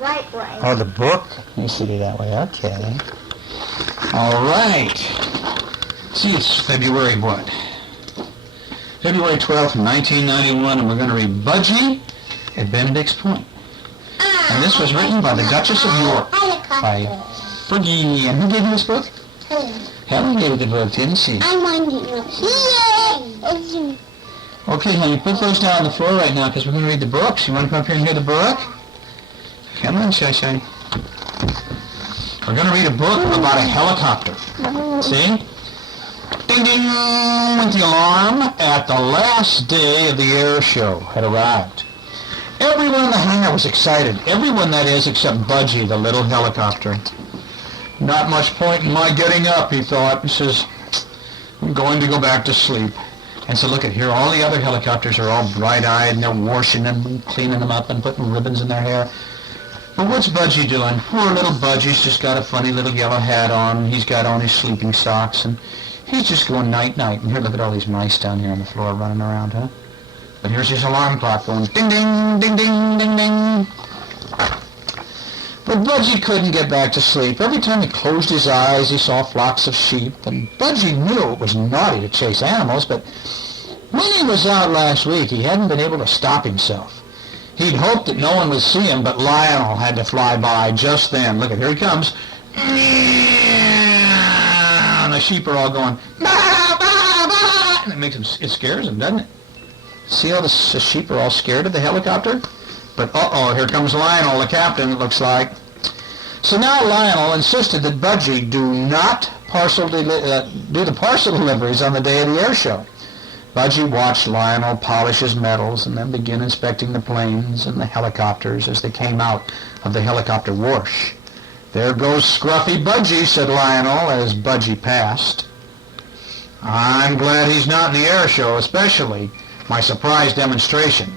right way. Oh, the book needs to be that way. Okay. All right. See, it's February what? February 12th, 1991, and we're going to read Budgie at Benedict's Point. And this was written by the Duchess of York, by Budgie. And who gave you this book? Helen gave you the book, didn't she? I want it. Okay, honey, put those down on the floor right now because we're going to read the books. You want to come up here and hear the book? Come on, Shy. We're going to read a book about a helicopter. See? Ding, ding, went the alarm at the last day of the air show had arrived. Everyone in the hangar was excited. Everyone, that is, except Budgie, the little helicopter. Not much point in my getting up, he thought. He says, I'm going to go back to sleep. And so look at here, all the other helicopters are all bright-eyed, and they're washing them and cleaning them up and putting ribbons in their hair. But what's Budgie doing? Poor little Budgie's just got a funny little yellow hat on. He's got on his sleeping socks, and he's just going night-night. And here, look at all these mice down here on the floor running around, huh? But here's his alarm clock going ding-ding, ding-ding, ding-ding. But Budgie couldn't get back to sleep. Every time he closed his eyes, he saw flocks of sheep. And Budgie knew it was naughty to chase animals, but when he was out last week, he hadn't been able to stop himself. He'd hoped that no one would see him, but Lionel had to fly by just then. Look, here he comes. And the sheep are all going, bah, bah, bah. And it scares them, doesn't it? See how the sheep are all scared of the helicopter? But uh-oh, here comes Lionel, the captain, it looks like. So now Lionel insisted that Budgie do the parcel deliveries on the day of the air show. Budgie watched Lionel polish his medals and then begin inspecting the planes and the helicopters as they came out of the helicopter wash. There goes scruffy Budgie, said Lionel as Budgie passed. I'm glad he's not in the air show, especially my surprise demonstration.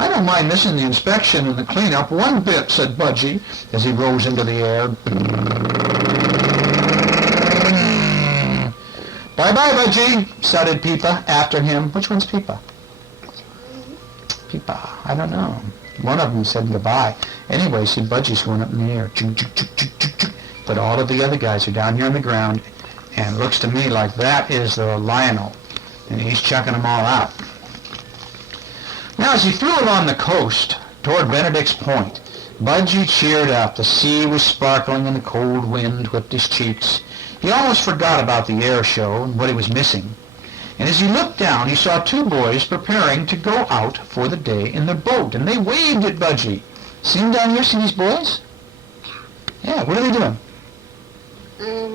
I don't mind missing the inspection and the cleanup one bit, said Budgie as he rose into the air. Bye-bye, Budgie, shouted Peepa after him. Which one's Peepa? Peepa, I don't know. One of them said goodbye. Anyway, see, Budgie's going up in the air. But all of the other guys are down here on the ground, and it looks to me like that is the Lionel, and he's chucking them all out. Now, as he flew along the coast toward Benedict's Point, Budgie cheered up. The sea was sparkling and the cold wind whipped his cheeks. He almost forgot about the air show and what he was missing. And as he looked down, he saw two boys preparing to go out for the day in their boat, and they waved at Budgie. See them down here? See these boys? Yeah, what are they doing? They're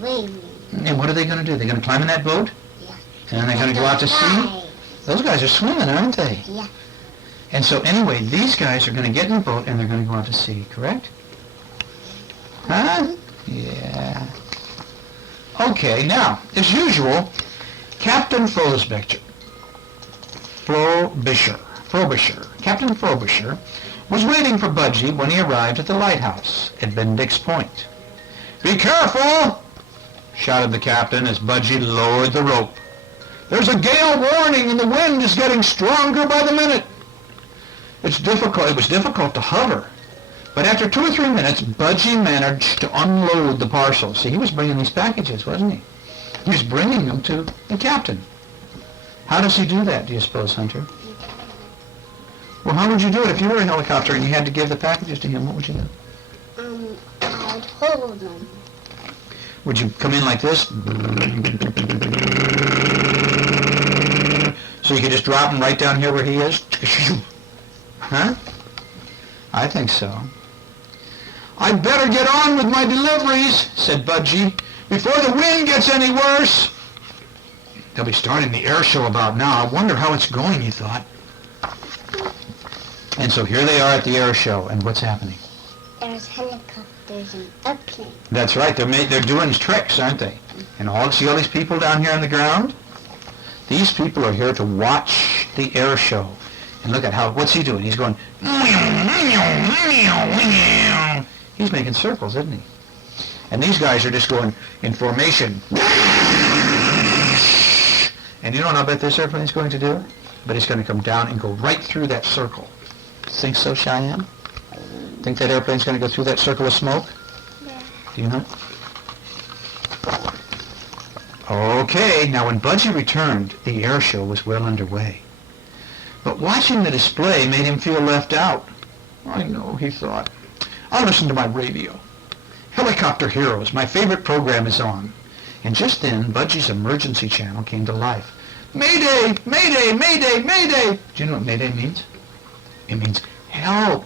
waving. And what are they going to do? They're going to climb in that boat? Yeah. And they're going to go out to sea? Those guys are swimming, aren't they? Yeah. And so anyway, these guys are going to get in the boat and they're going to go out to sea, correct? Huh? Yeah. Okay, now, as usual, Captain Frobisher, Captain Frobisher was waiting for Budgie when he arrived at the lighthouse at Benedict's Point. Be careful, shouted the captain as Budgie lowered the rope. There's a gale warning and the wind is getting stronger by the minute. It was difficult to hover, but after 2 or 3 minutes, Budgie managed to unload the parcels. See, he was bringing these packages, wasn't he? He was bringing them to the captain. How does he do that, do you suppose, Hunter? Well, how would you do it if you were a helicopter and you had to give the packages to him? What would you do? I'd hold them. Would you come in like this? So you could just drop him right down here where he is? Huh? I think so. I'd better get on with my deliveries, said Budgie, before the wind gets any worse. They'll be starting the air show about now. I wonder how it's going, he thought. And so here they are at the air show, and what's happening? There's helicopters and airplanes. That's right. They're doing tricks, aren't they? And see all these people down here on the ground? These people are here to watch the air show. And look at what's he doing? He's going, he's making circles, isn't he? And these guys are just going in formation. And you know what I bet this airplane's going to do? But it's going to come down and go right through that circle. Think so, Cheyenne? Think that airplane's going to go through that circle of smoke? Yeah. Do you know? Okay, now when Budgie returned, the air show was well underway. But watching the display made him feel left out. I know, he thought. I'll listen to my radio. Helicopter Heroes, my favorite program, is on. And just then, Budgie's emergency channel came to life. Mayday! Mayday! Mayday! Mayday! Do you know what Mayday means? It means help.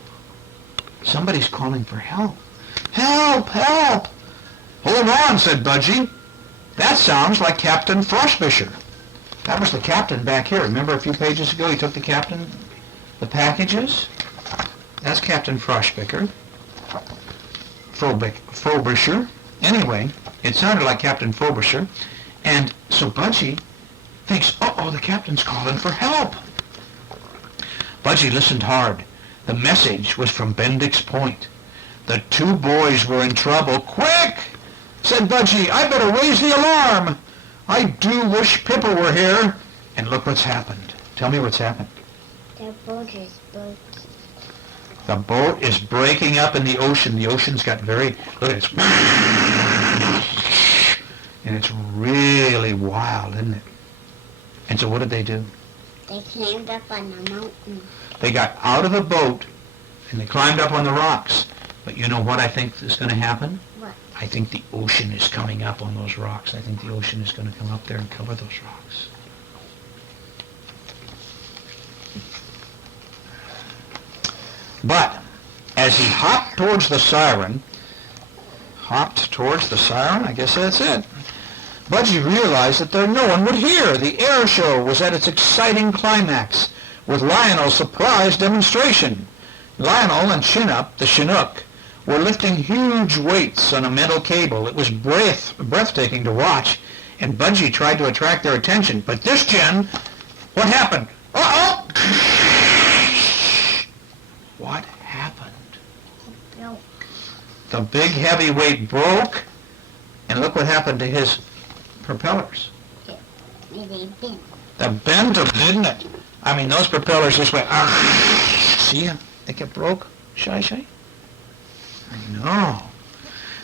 Somebody's calling for help. Help! Help! Hold on, said Budgie. That sounds like Captain Frostbisher. That was the captain back here. Remember a few pages ago he took the packages? That's Captain Frostbisher. Frobisher. Anyway, it sounded like Captain Frobisher. And so Budgie thinks, uh-oh, the captain's calling for help. Budgie listened hard. The message was from Bendix Point. The two boys were in trouble. Quick! Said Budgie, I better raise the alarm. I do wish Pippa were here. And look what's happened. Tell me what's happened. The boat is broken. The boat is breaking up in the ocean. The ocean's got very, look at it. And it's really wild, isn't it? And so what did they do? They climbed up on the mountain. They got out of the boat and they climbed up on the rocks. But you know what I think is going to happen? What? I think the ocean is coming up on those rocks. I think the ocean is going to come up there and cover those rocks. But as he hopped towards the siren, I guess that's it, Budgie realized that no one would hear. The air show was at its exciting climax with Lionel's surprise demonstration. Lionel and Chin-Up, the Chinook, were lifting huge weights on a metal cable. It was breathtaking to watch, and Budgie tried to attract their attention. But this gen, what happened? Uh-oh! What happened? It broke. The big heavyweight broke, and look what happened to his propellers. They bent. They bent them, didn't it? I mean, those propellers just went, see, they get broke, shy. I know.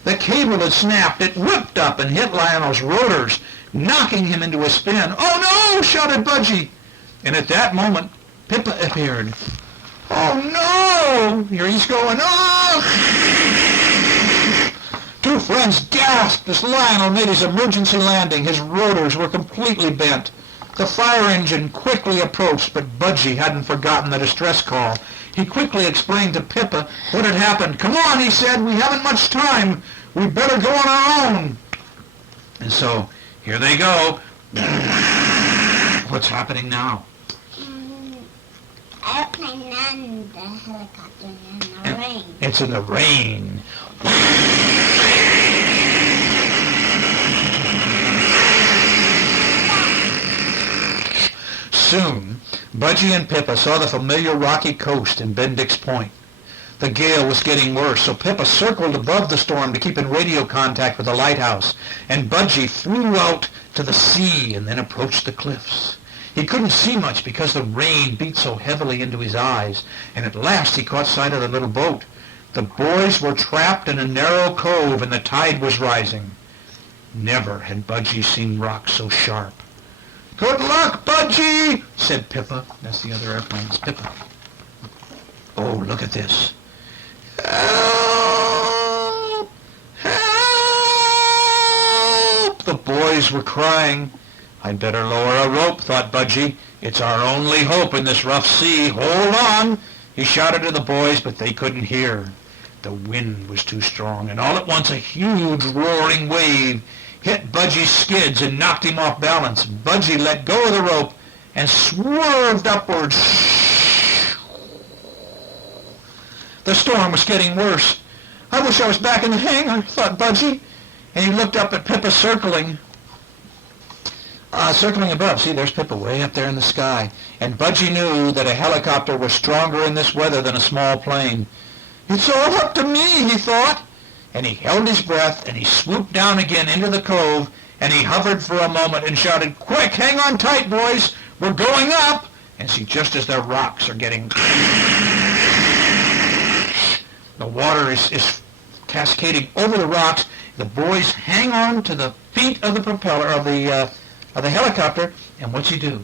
The cable had snapped. It whipped up and hit Lionel's rotors, knocking him into a spin. Oh no, shouted Budgie. And at that moment, Pippa appeared. Oh no! Here he's going, oh! Two friends gasped as Lionel made his emergency landing. His rotors were completely bent. The fire engine quickly approached, but Budgie hadn't forgotten the distress call. He quickly explained to Pippa what had happened. Come on, he said, we haven't much time. We better go on our own. And so, here they go. What's happening now? Airplane and the helicopter in the rain. It's in the rain. Soon, Budgie and Pippa saw the familiar rocky coast in Bendix Point. The gale was getting worse, so Pippa circled above the storm to keep in radio contact with the lighthouse, and Budgie flew out to the sea and then approached the cliffs. He couldn't see much because the rain beat so heavily into his eyes, and at last he caught sight of the little boat. The boys were trapped in a narrow cove and the tide was rising. Never had Budgie seen rocks so sharp. Good luck, Budgie, said Pippa. That's the other airplane. It's Pippa. Oh, look at this. Help! Help! The boys were crying. I'd better lower a rope, thought Budgie. It's our only hope in this rough sea. Hold on! He shouted to the boys, but they couldn't hear. The wind was too strong, and all at once a huge roaring wave hit Budgie's skids and knocked him off balance. Budgie let go of the rope and swerved upwards. The storm was getting worse. I wish I was back in the hangar, thought Budgie, and he looked up at Pippa circling above. See, there's Pippa way up there in the sky. And Budgie knew that a helicopter was stronger in this weather than a small plane. It's all up to me, he thought. And he held his breath, and he swooped down again into the cove, and he hovered for a moment and shouted, Quick, hang on tight, boys. We're going up. And see, just as the rocks are getting The water is cascading over the rocks. The boys hang on to the feet of the propeller of the helicopter, and what's he do?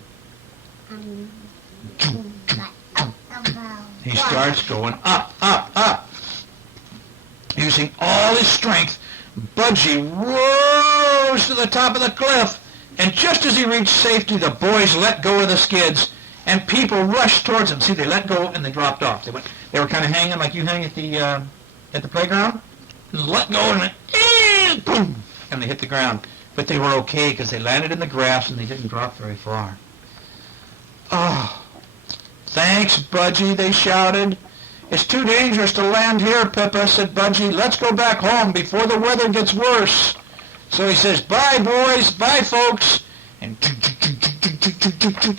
He starts going up, up, up. Using all his strength, Budgie rose to the top of the cliff, and just as he reached safety, the boys let go of the skids, and people rushed towards him. See, they let go and they dropped off. They were kind of hanging like you hang at the playground. Let go and went, boom, and they hit the ground. But they were okay because they landed in the grass and they didn't drop very far. Oh, thanks, Budgie, they shouted. It's too dangerous to land here, Pippa, said Budgie. Let's go back home before the weather gets worse. So he says, bye, boys, bye, folks. And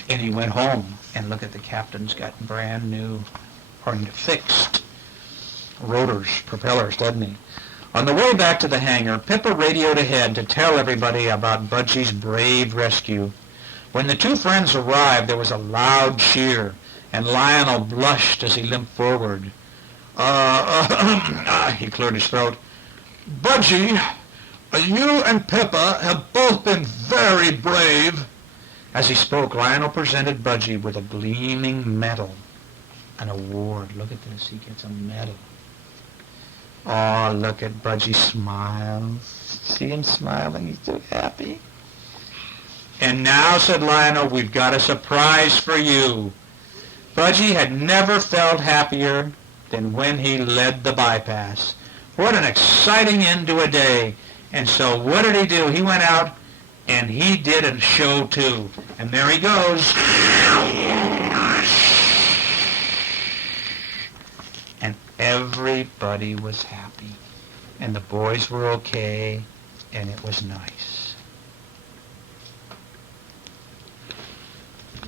he went home. And look at the captain's got brand new, or fixed rotors, propellers, doesn't he? On the way back to the hangar, Pippa radioed ahead to tell everybody about Budgie's brave rescue. When the two friends arrived, there was a loud cheer, and Lionel blushed as he limped forward. He cleared his throat. Budgie, you and Pippa have both been very brave. As he spoke, Lionel presented Budgie with a gleaming medal, an award. Look at this, he gets a medal. Oh, look at Budgie smiles. See him smiling, he's so happy. And now, said Lionel, we've got a surprise for you. Budgie had never felt happier than when he led the bypass. What an exciting end to a day. And so what did he do? He went out and he did a show too. And there he goes. And everybody was happy. And the boys were okay. And it was nice.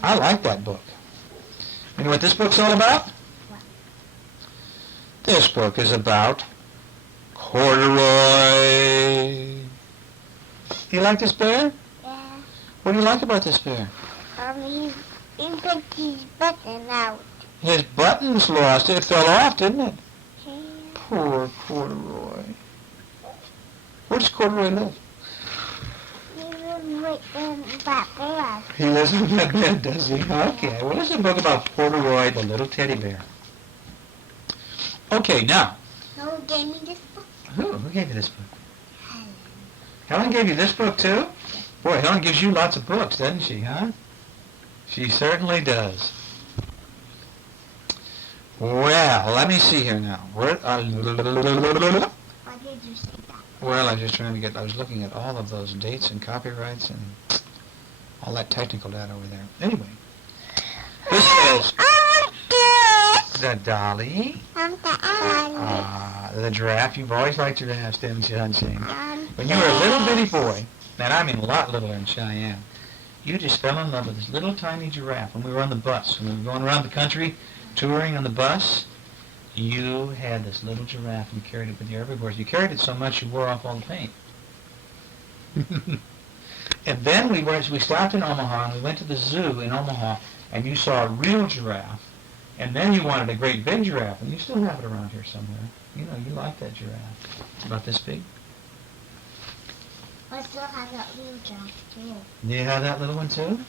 I like that book. You know what this book's all about? What? This book is about Corduroy. Do you like this bear? Yeah. What do you like about this bear? He picked his button out. His button's lost. It fell off, didn't it? Yeah. Poor Corduroy. Where does Corduroy live? He was in that bear. He lives in that bed, does he? Okay. Well, this is a book about Corduroy, the little teddy bear. Okay, now. Who gave me this book? Who gave you this book? Helen. Helen gave you this book, too? Boy, Helen gives you lots of books, doesn't she, huh? She certainly does. Well, let me see here now. What did you say that? Well, I was just trying to I was looking at all of those dates and copyrights and all that technical data over there. Anyway, this is the dolly, the giraffe. You've always liked giraffes, didn't you, Sunshine? When you were a little bitty boy, and I mean a lot littler than Cheyenne, you just fell in love with this little tiny giraffe. When we were on the bus, when we were going around the country touring on the bus, you had this little giraffe and you carried it with you everywhere. You carried it so much you wore off all the paint. And then we stopped in Omaha and we went to the zoo in Omaha and you saw a real giraffe. And then you wanted a great big giraffe, and you still have it around here somewhere. You know, you like that giraffe. It's about this big. I still have that little giraffe too. Do you have that little one too?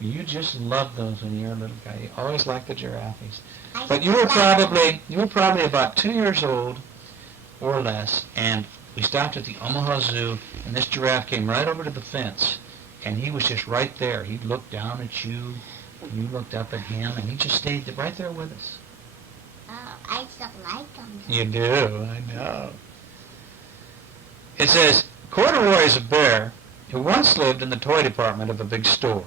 You just loved those when you were a little guy. You always liked the giraffes. But you were probably about 2 years old or less, and we stopped at the Omaha Zoo, and this giraffe came right over to the fence, and he was just right there. He looked down at you, and you looked up at him, and he just stayed right there with us. Oh, I still like them. You do, I know. It says, Corduroy is a bear who once lived in the toy department of a big store.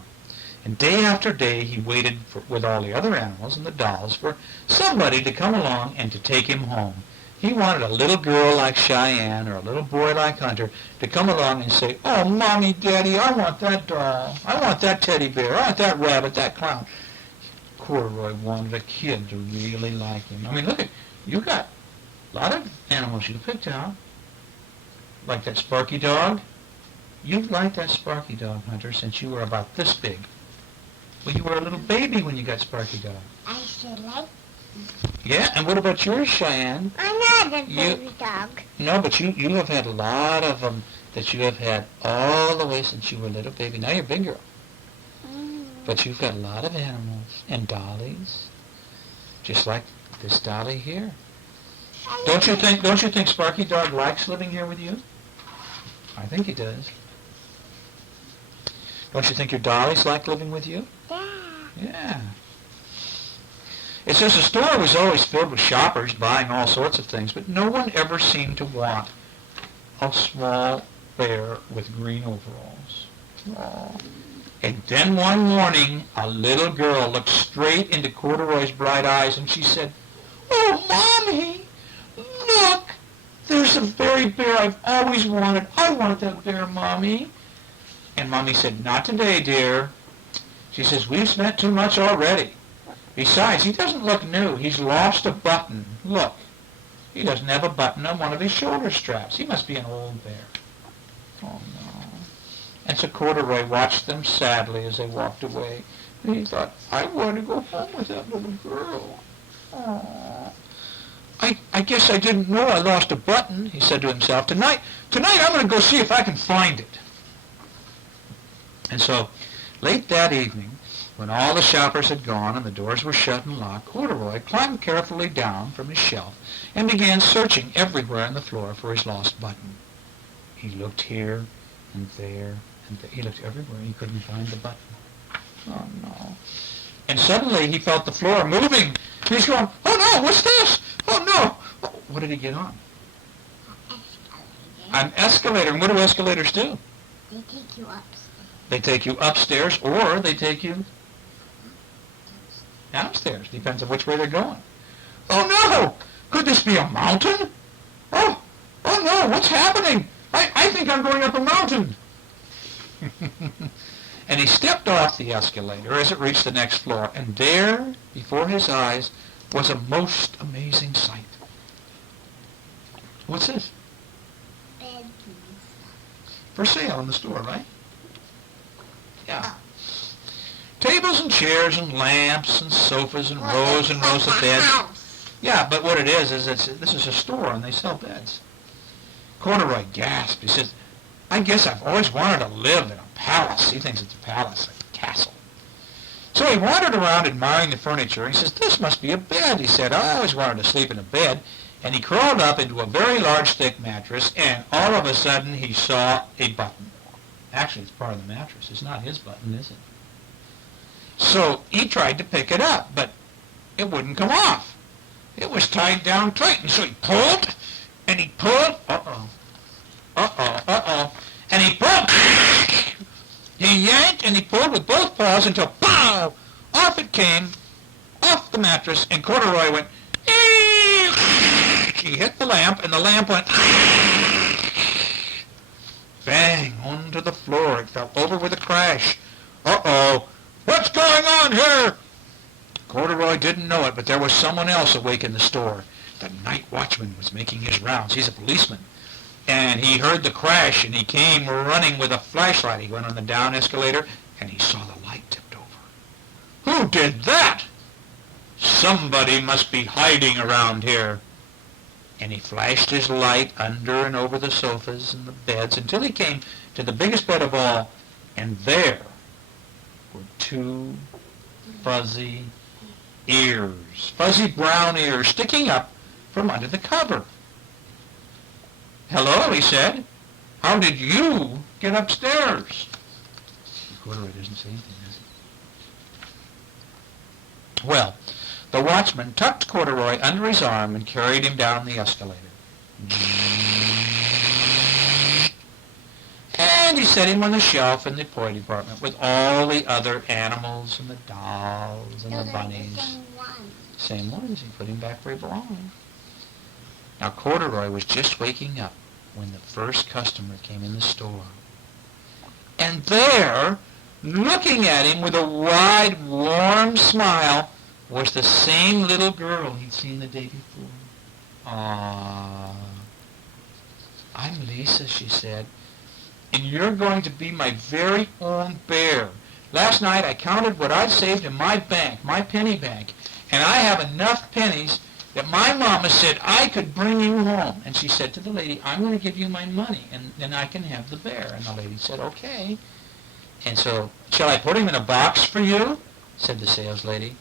And day after day he waited with all the other animals and the dolls for somebody to come along and to take him home. He wanted a little girl like Cheyenne or a little boy like Hunter to come along and say, oh, Mommy, Daddy, I want that doll. I want that teddy bear. I want that rabbit, that clown. Corduroy wanted a kid to really like him. I mean, look, you got a lot of animals you picked out. Like that Sparky dog. You've liked that Sparky dog, Hunter, since you were about this big. Well, you were a little baby when you got Sparky dog. I still like Yeah, and what about yours, Cheyenne? I'm not a baby dog. No, but you have had a lot of them that you have had all the way since you were a little baby. Now you're a big girl. But you've got a lot of animals and dollies, just like this dolly here. Don't you think Sparky Dog likes living here with you? I think he does. Don't you think your dollies like living with you? Yeah. Yeah. It's just the store was always filled with shoppers buying all sorts of things, but no one ever seemed to want a small bear with green overalls. Aww. And then one morning, a little girl looked straight into Corduroy's bright eyes and she said, "Oh, Mommy, look, there's the very bear I've always wanted. I want that bear, Mommy." And Mommy said, "Not today, dear." She says, "We've spent too much already. Besides, he doesn't look new. He's lost a button. Look, he doesn't have a button on one of his shoulder straps. He must be an old bear." Oh, no. And so Corduroy watched them sadly as they walked away. And he thought, "I want to go home with that little girl. Aww. I guess I didn't know I lost a button," he said to himself. Tonight I'm going to go see if I can find it." And so, late that evening, when all the shoppers had gone and the doors were shut and locked, Corduroy climbed carefully down from his shelf and began searching everywhere on the floor for his lost button. He looked here and there and there. He looked everywhere and he couldn't find the button. Oh, no. And suddenly he felt the floor moving. He's going, "Oh, no, what's this? Oh, no." Oh, what did he get on? An escalator. And what do escalators do? They take you upstairs. They take you upstairs or they take you downstairs. Depends on which way they're going. Oh, no! Could this be a mountain? Oh no, what's happening? I think I'm going up a mountain. And he stepped off the escalator as it reached the next floor, and there, before his eyes, was a most amazing sight. What's this? Beds and For sale in the store, right? Yeah. Tables and chairs and lamps and sofas and rows and rows of beds. Yeah, but what it is this is a store and they sell beds. Corduroy gasped. He says, "I guess I've always wanted to live in a palace." He thinks it's a palace, a castle. So he wandered around admiring the furniture. He says, "This must be a bed," he said. "I always wanted to sleep in a bed." And he crawled up into a very large, thick mattress, and all of a sudden he saw a button. Actually, it's part of the mattress. It's not his button, is it? So he tried to pick it up, but it wouldn't come off. It was tied down tight, and so he pulled, and he pulled, and he pulled, he yanked, and he pulled with both paws until, pow, off it came, off the mattress, and Corduroy went, he hit the lamp, and the lamp went, bang, onto the floor. It fell over with a crash. What's going on here? Corduroy didn't know it, but there was someone else awake in the store. The night watchman was making his rounds. He's a policeman. And he heard the crash, and he came running with a flashlight. He went on the down escalator, and he saw the light tipped over. Who did that? Somebody must be hiding around here. And he flashed his light under and over the sofas and the beds until he came to the biggest bed of all, and there were two fuzzy ears, fuzzy brown ears sticking up from under the cover. "Hello," he said. "How did you get upstairs?" Corduroy doesn't say anything, does he? Well, the watchman tucked Corduroy under his arm and carried him down the escalator. And he set him on the shelf in the toy department with all the other animals and the dolls and the bunnies. Same ones. He put him back where he belonged. Now Corduroy was just waking up when the first customer came in the store. And there, looking at him with a wide, warm smile, was the same little girl he'd seen the day before. "Aww, I'm Lisa," she said, "and you're going to be my very own bear. Last night I counted what I'd saved in my bank, my penny bank, And I have enough pennies that my mama said I could bring you home. And she said to the lady, I'm going to give you my money, and then I can have the bear. And the lady said, okay. And so, shall I put him in a box for you? Said the sales lady.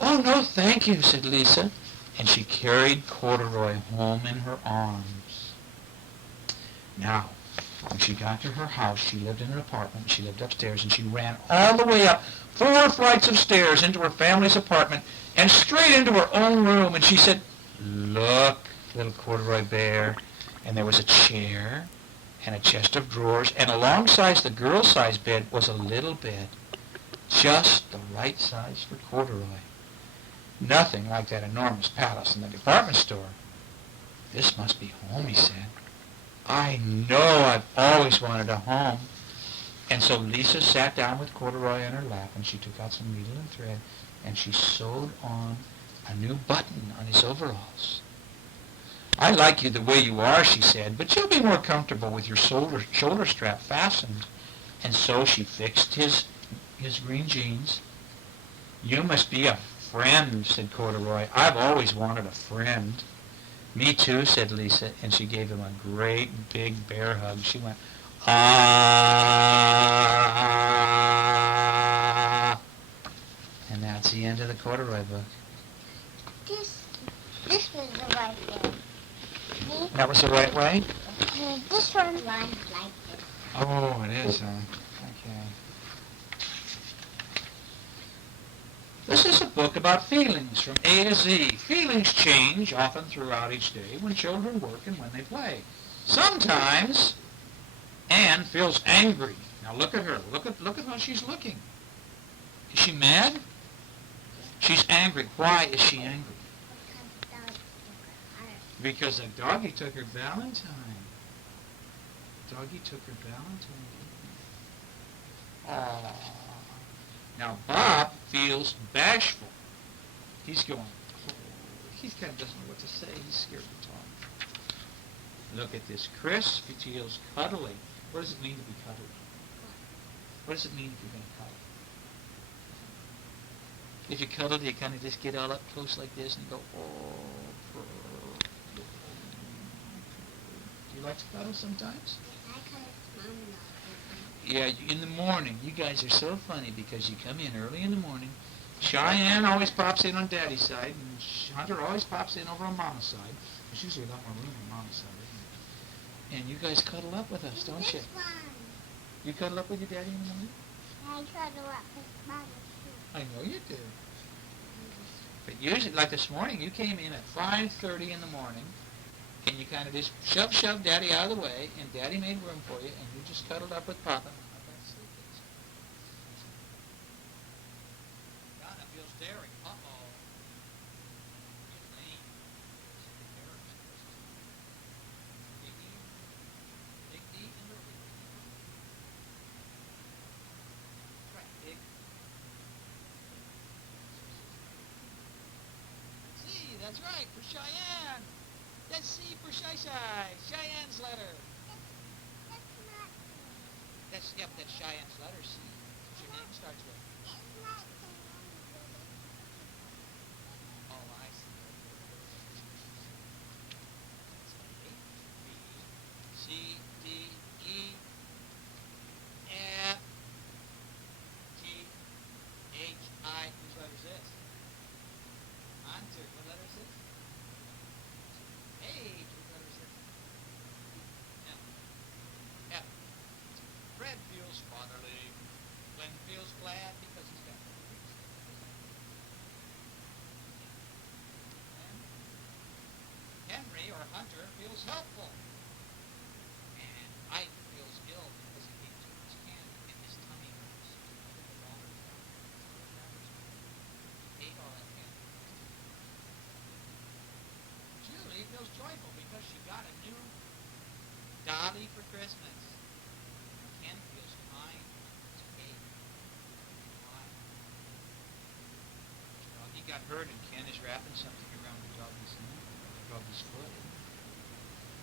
Oh, no, thank you, said Lisa. And she carried Corduroy home in her arms. Now, when she got to her house, she lived in an apartment. She lived upstairs, and she ran all the way up 4 flights of stairs into her family's apartment and straight into her own room. And she said, look, little Corduroy bear. And there was a chair and a chest of drawers, and alongside the girl-size bed was a little bed, just the right size for Corduroy. Nothing like that enormous palace in the department store. This must be home, he said. I know I've always wanted a home. And so Lisa sat down with Corduroy on her lap, and she took out some needle and thread, and she sewed on a new button on his overalls. I like you the way you are, she said, but you'll be more comfortable with your shoulder strap fastened. And so she fixed his green jeans. You must be a friend, said Corduroy. I've always wanted a friend. Me too, said Lisa, and she gave him a great big bear hug. She went, ah. And that's the end of the Corduroy book. This was the right way. That was the right way? This one runs like this. Oh, it is, huh? Okay. This is a book about feelings from A to Z. Feelings change often throughout each day when children work and when they play. Sometimes Anne feels angry. Now look at her. Look at how she's looking. Is she mad? She's angry. Why is she angry? Because the doggy took her Valentine. Doggy took her Valentine. Aww. Now Bob feels bashful. He's going, oh, he kind of doesn't know what to say. He's scared to talk. Look at this. Chris feels cuddly. What does it mean to be cuddly? What does it mean if you're going to cuddle? If you cuddle, you kind of just get all up close like this and you go, oh. Do you like to cuddle sometimes? I cuddle Mom and all. Yeah, in the morning. You guys are so funny because you come in early in the morning. Cheyenne always pops in on Daddy's side, and Hunter always pops in over on Mama's side. There's usually a lot more room on Mama's side, isn't there? And you guys cuddle up with us, don't you? This one. You cuddle up with your daddy in the morning? I cuddle up with Mom too. I know you do. But usually, like this morning, you came in at 5:30 in the morning, and you kind of just shove Daddy out of the way, and Daddy made room for you, and you just cuddled up with Papa. Donna feels daring. Uh-oh. Elaine. Big D and little D. Right, big. See, that's right, for Cheyenne. That's C for Shy. Cheyenne's letter. That's not That's Cheyenne's letter, C. What's your name starts with? It's not the Oh, I see. It's A, B, C, D, E, F, G, H, I. Whose letter is this? Answer. What letter is this? H. What letter is this? F. F. Fred feels fatherly. Glenn feels glad because he's got Henry or Hunter feels helpful. And Ike feels ill because he ate too much candy and his tummy hurts. Ate all that candy. Julie feels joyful because she got a new dolly for Christmas. Ken feels kind. Kate. Why? Doggy got hurt and Ken is wrapping something around the doggy's foot.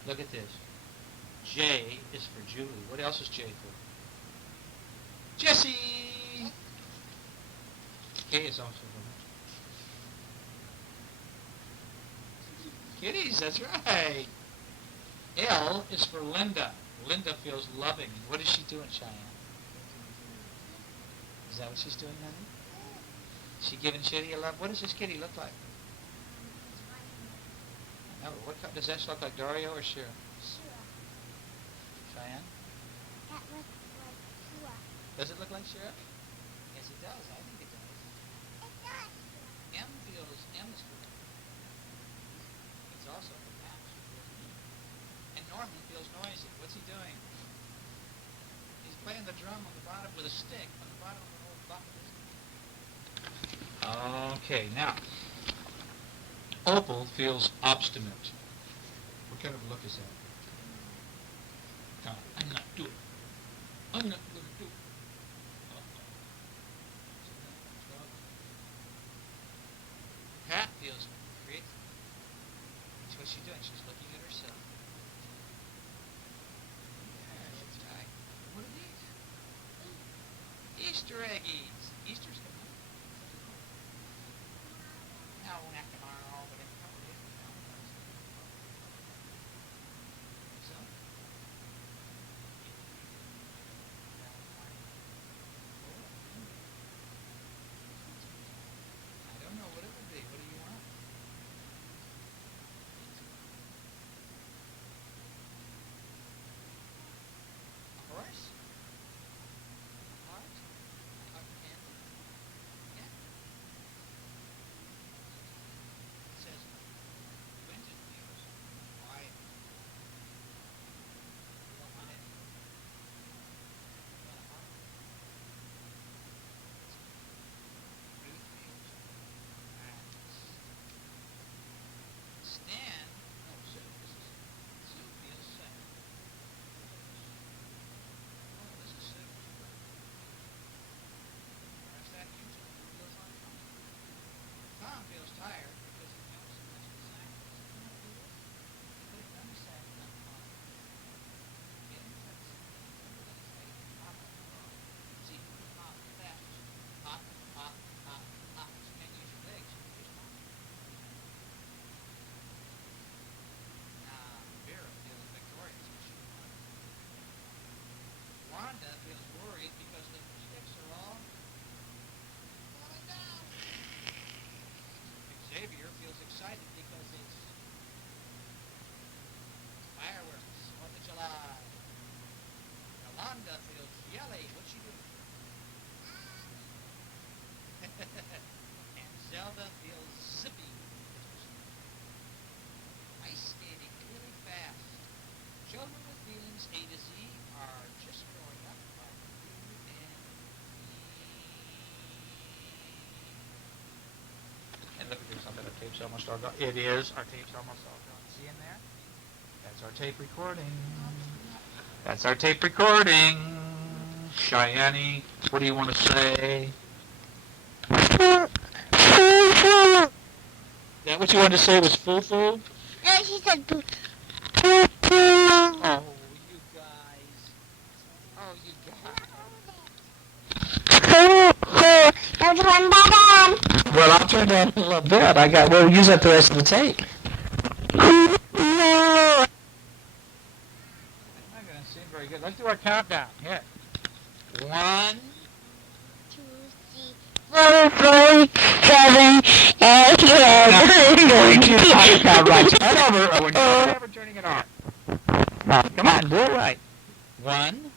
Look at this. J is for Julie. What else is J for? Jessie! K is also for her. Kitties, that's right. L is for Linda. Linda feels loving. What is she doing, Cheyenne? Is that what she's doing, honey? She giving Kitty a love? What does this kitty look like? No, does that look like Dario or Shira? Cheyenne? That looks like Shira. Does it look like Shira? Yes, it does. I think it does. It does. M is for it's also for Max. And Norman feels noisy. What's he doing? He's playing the drum on the bottom with a stick on the bottom of an old bucket. Okay, now. Opal feels obstinate. What kind of look is that? Come on, I'm not doing it. I'm not going to do it. Pat feels creative. That's what she's doing. She's looking at herself. Yeah, that's right. What are these? Easter eggies. Easter's coming up. No, not tomorrow, but it's probably so. I don't know what it would be. What do you want? A horse? A heart? A cotton candy? Yeah. It says, Quentin feels quiet. You don't want it. You want a heart? Ruth feels relaxed. Stan, no, Sue, Sue feels sad. Oh, this is Sue. That's that you two feels uncomfortable. Tom feels tired because he knows he must be sad. He could have done the sad enough Tom. Get him to somebody's made him hot on the road. See who can hop the fastest. Hop, hop, hop, hop. You can't use your legs, you just hop. Vera feels victorious when she won. Wanda feels worried because the sticks are all falling down. Xavier feels excited because it's fireworks, 4th of July. Yolanda feels yelly. What's she doing? And Zelda feels zippy. Ice skating really fast. Children with feelings A to Z are just growing up like you and me. And look at this, something. Our tape's almost all gone. It is. Our tape's almost all gone. See in there? That's our tape recording. That's our tape recording. Cheyenne, what do you want to say? That what you wanted to say was foo-foo? No, she said boo. Oh, you guys. Oh, you guys. Now turn that on. Well, I'll turn down a little bit. We'll use up the rest of the tape. I'm not going to seem very good. Let's do our countdown. Here. 1, 2, 3, 4, 5, 7, 8, 9, 10. Right. Start over. We're never turning it on. Come on, do it right. 1,